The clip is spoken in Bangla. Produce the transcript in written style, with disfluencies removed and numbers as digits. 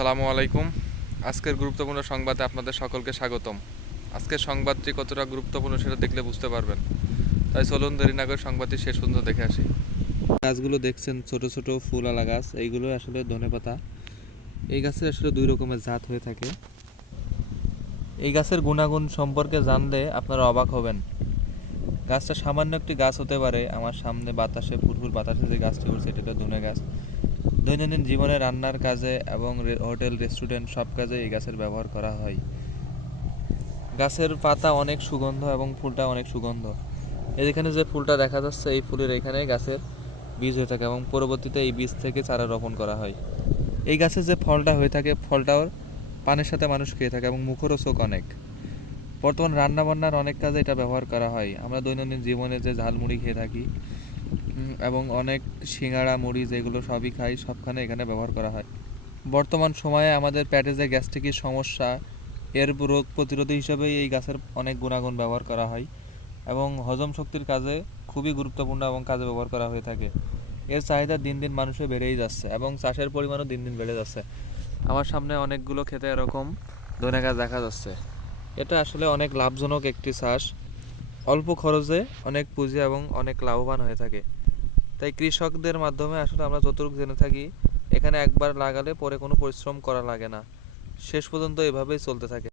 আসসালামু আলাইকুম। আজকের গুরুত্বপূর্ণ সংবাদে আপনাদের সকলকে স্বাগতম। আজকের সংবাদটি কতটা গুরুত্বপূর্ণ সেটা দেখলে বুঝতে পারবেন। তাই চলুন দেরি না করে সংবাদটি শেষ পর্যন্ত দেখে আসি। গাছগুলো দেখছেন, ছোট ছোট ফুলওয়ালা গাছ, এইগুলো আসলে ধনেপাতা। এই গাছের আসলে দুই রকমের জাত হয়ে থাকে। এই গাছের গুণাগুণ সম্পর্কে জানলে আপনারা অবাক হবেন। গাছটা সামান্য একটি গাছ হতে পারে, আমার সামনে বাতাসে ফুরফুর বাতাসে যে গাছটি উঠছে এটা ধনে গাছ। দৈনন্দিন জীবনে রান্নার কাজে এবং হোটেল রেস্টুরেন্ট সব কাজে এই গাছের ব্যবহার করা হয়। গাছের পাতা অনেক সুগন্ধ এবং ফুলটা অনেক সুগন্ধ। এখানে যে ফুলটা দেখা যাচ্ছে এই ফুলের এখানে গাছের বীজ হয়ে থাকে এবং পরবর্তীতে এই বীজ থেকে চারা রোপণ করা হয়। এই গাছের যে ফলটা হয়ে থাকে ফলটাও পানের সাথে মানুষ খেয়ে থাকে এবং মুখরোচক অনেক। বর্তমান রান্নাবান্নার অনেক কাজে এটা ব্যবহার করা হয়। আমরা দৈনন্দিন জীবনে যে ঝালমুড়ি খেয়ে থাকি এবং অনেক সিঙ্গাড়া মুড়ি যেগুলো সবই খাই, সবখানে এখানে ব্যবহার করা হয়। বর্তমান সময়ে আমাদের পেটে যে গ্যাস্ট্রিকের সমস্যা, এর রোগ প্রতিরোধী হিসেবে এই গাছের অনেক গুণাগুণ ব্যবহার করা হয় এবং হজম শক্তির কাজে খুবই গুরুত্বপূর্ণ এবং কাজে ব্যবহার করা হয়ে থাকে। এর চাহিদা দিন দিন মানুষের বেড়েই যাচ্ছে এবং চাষের পরিমাণও দিন দিন বেড়ে যাচ্ছে। আমার সামনে অনেকগুলো খেতে এরকম ধনে গাছ দেখা যাচ্ছে। এটা আসলে অনেক লাভজনক একটি চাষ। অল্প খরচে অনেক পুঁজি এবং অনেক লাভবান হয়ে থাকে। তাই কৃষকদের মাধ্যমে আসলে আমরা যতটুকু জেনে থাকি, এখানে একবার লাগালে পরে কোনো পরিশ্রম করা লাগে না, শেষ পর্যন্ত এভাবেই চলতে থাকে।